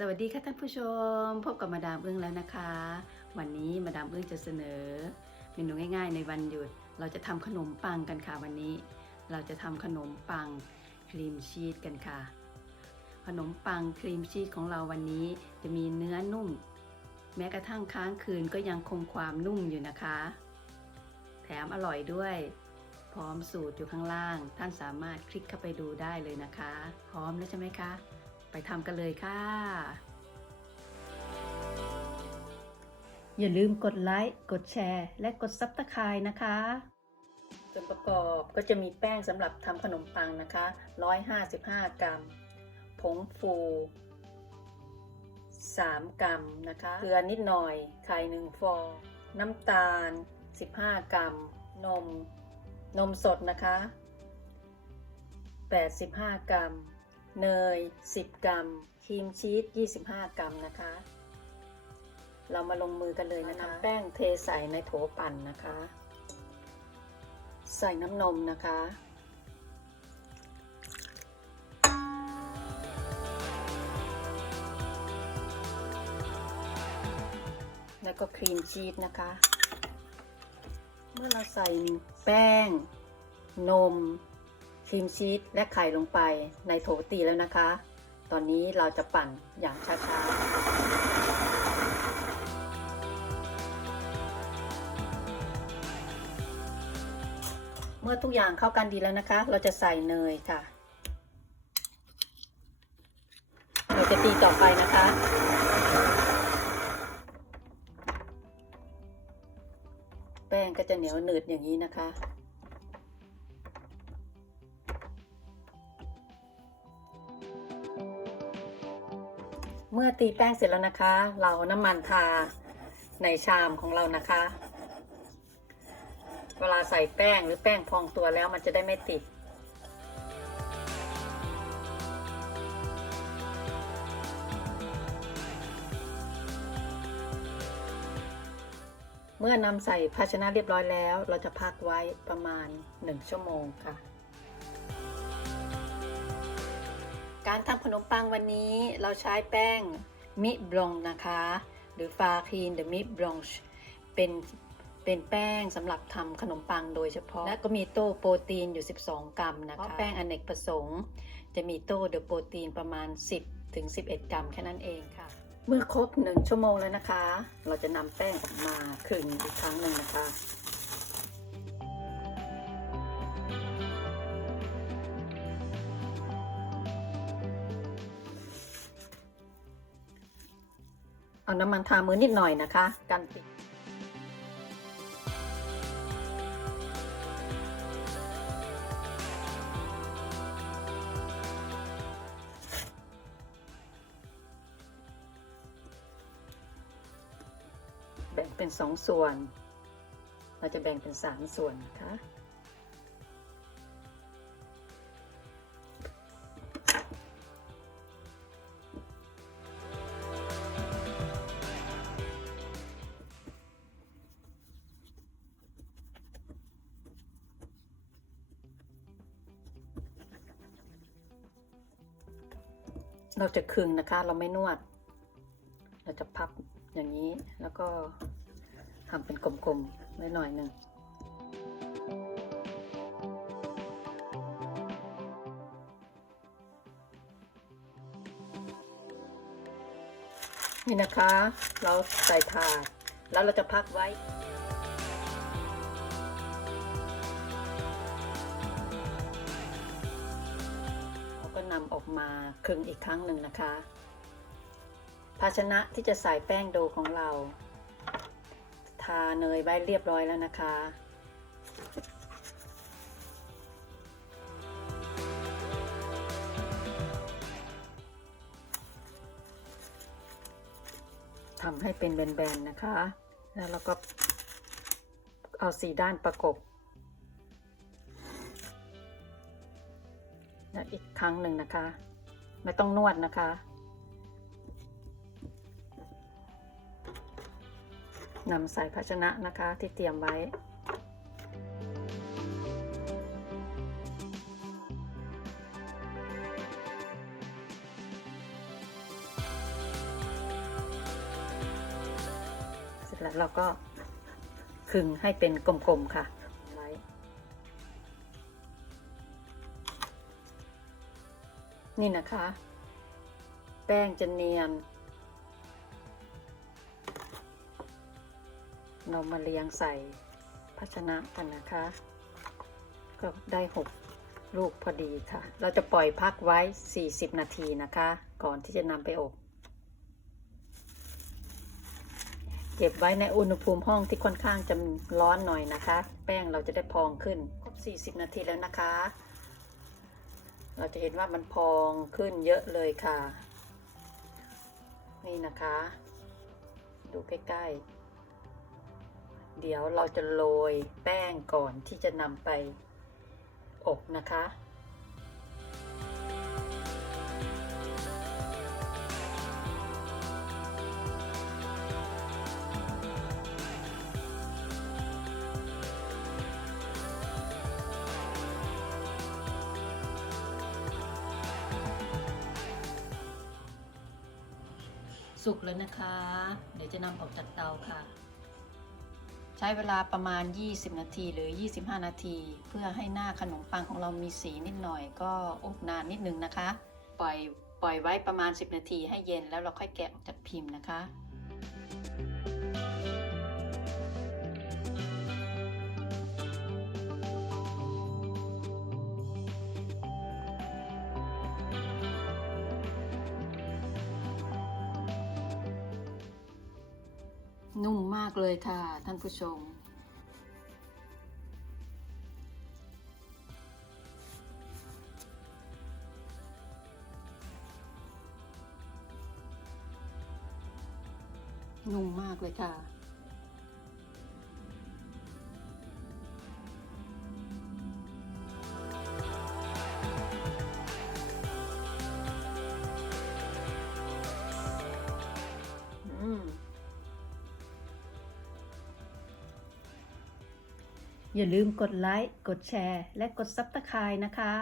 สวัสดีค่ะท่านผู้ชม พบกับมาดามเอึ้องแล้วนะคะ วันนี้มาดามเอึ้องจะเสนอ เมนูง่ายๆ ในวันหยุด เราจะทำขนมปังกันค่ะวันนี้ เราจะทำขนมปังครีมชีสกันค่ะ ขนมปังครีมชีสของเราวันนี้จะมีเนื้อนุ่ม แม้กระทั่งค้างคืนก็ยังคงความนุ่มอยู่นะคะ แถมอร่อยด้วย พร้อมสูตรอยู่ข้างล่าง ท่านสามารถคลิกเข้าไปดูได้เลยนะคะ พร้อมแล้วใช่ไหมคะ ไปทำกันเลยค่ะ อย่าลืมกดไลค์ กดแชร์ และกดซับสไครต์นะคะ ส่วนประกอบก็จะมีแป้งสำหรับทำขนมปังนะคะ 155 กรัม ผงฟู 3 กรัมนะคะ เกลือนิดหน่อย ไข่1ฟอง น้ำตาล 15 กรัม นม นมสดนะคะ 85 กรัม เนย 10 กรัม ครีมชีส 25 กรัมนะคะ เรามาลงมือกันเลยนะคะแป้งเทใส่ในโถปั่นนะคะ ใส่น้ำนมนะคะ แล้วก็ครีมชีสนะคะ เมื่อเราใส่แป้ง นม ครีมชีสและไข่ลงไปในโถตีแล้วนะคะ ตอนนี้เราจะปั่นอย่างช้าๆเมื่อทุกอย่างเข้ากันดีแล้วนะคะ เราจะใส่เนยค่ะ เราจะตีต่อไปนะคะ แป้งก็จะเหนียวหนืดอย่างนี้นะคะ อตีแป้งเสร็จแล้วนะคะ เราเอาน้ำมันทาในชามของเรานะคะ เวลาใส่แป้งหรือแป้งพองตัวแล้วมันจะได้ไม่ติดเมื่อนำใส่ภาชนะเรียบร้อยแล้ว เราจะพักไว้ประมาณ 1 ชั่วโมงค่ะ การทำขนมปังวันนี้เราใช้แป้งมิบรองนะคะ หรือฟาคีนเดอะมิบรองเป็นเป็นแป้งสำหรับทำขนมปังโดยเฉพาะ และก็มีโต้โปรตีนอยู่ 12 กรัมนะคะเพราะแป้งอเนกประสงค์ จะมีโต้เดอะโปรตีนประมาณ 10 ถึง 11 กรัมแค่นั้นเองค่ะ เมื่อครบ 1 ชั่วโมงแล้วนะคะ เราจะนำแป้งออกมาคลึงอีกครั้งหนึ่งนะคะ น้ำมันทามือนิดหน่อยนะคะ กันติดแบ่งเป็นสองส่วน เราจะแบ่งเป็นสามส่วนนะคะ เราจะคึงนะคะ เราไม่นวด เราจะพับอย่างนี้แล้วก็ทำเป็นกลมๆไว้หน่อยหนึ่งนี่นะคะ เราใส่ถาดแล้วเราจะพักไว้ มาคลึงอีกครั้งหนึ่งนะคะ ภาชนะที่จะใส่แป้งโดของเรา ทาเนยไว้เรียบร้อยแล้วนะคะทำให้เป็นแบนๆนะคะ แล้วเราก็เอาสีด้านประกบ อีกครั้งหนึ่งนะคะ ไม่ต้องนวดนะคะ นำใส่ภาชนะนะคะที่เตรียมไว้แล้วเราก็คึงให้เป็นกลมๆค่ะ นี่นะคะ แป้งจะเนียน เรามาเรียงใส่ภาชนะกันนะคะ ก็ได้หกลูกพอดีค่ะ เราจะปล่อยพักไว้ 40 นาทีนะคะ ก่อนที่จะนำไปอบ เก็บไว้ในอุณหภูมิห้องที่ค่อนข้างจะร้อนหน่อยนะคะ แป้งเราจะได้พองขึ้น ครบ 40 นาทีแล้วนะคะ เราจะเห็นว่ามันพองขึ้นเยอะเลยค่ะ นี่นะคะ ดูใกล้ๆ เดี๋ยวเราจะโรยแป้งก่อนที่จะนำไปอบนะคะ สุกแล้วนะคะ เดี๋ยวจะนำออกจากเตาค่ะ ใช้เวลาประมาณ 20 นาทีหรือ 25 นาที เพื่อให้หน้าขนมปังของเรามีสีนิดหน่อย ก็อบนานนิดนึงนะคะ ปล่อยปล่อยไว้ประมาณ 10 นาทีให้เย็นแล้วเราค่อยแกะออกจากพิมพ์นะคะ นุ่มมากเลยค่ะท่านผู้ชม นุ่มมากเลยค่ะ อย่าลืมกดไลค์ กดแชร์ และกดซับสไครต์นะคะ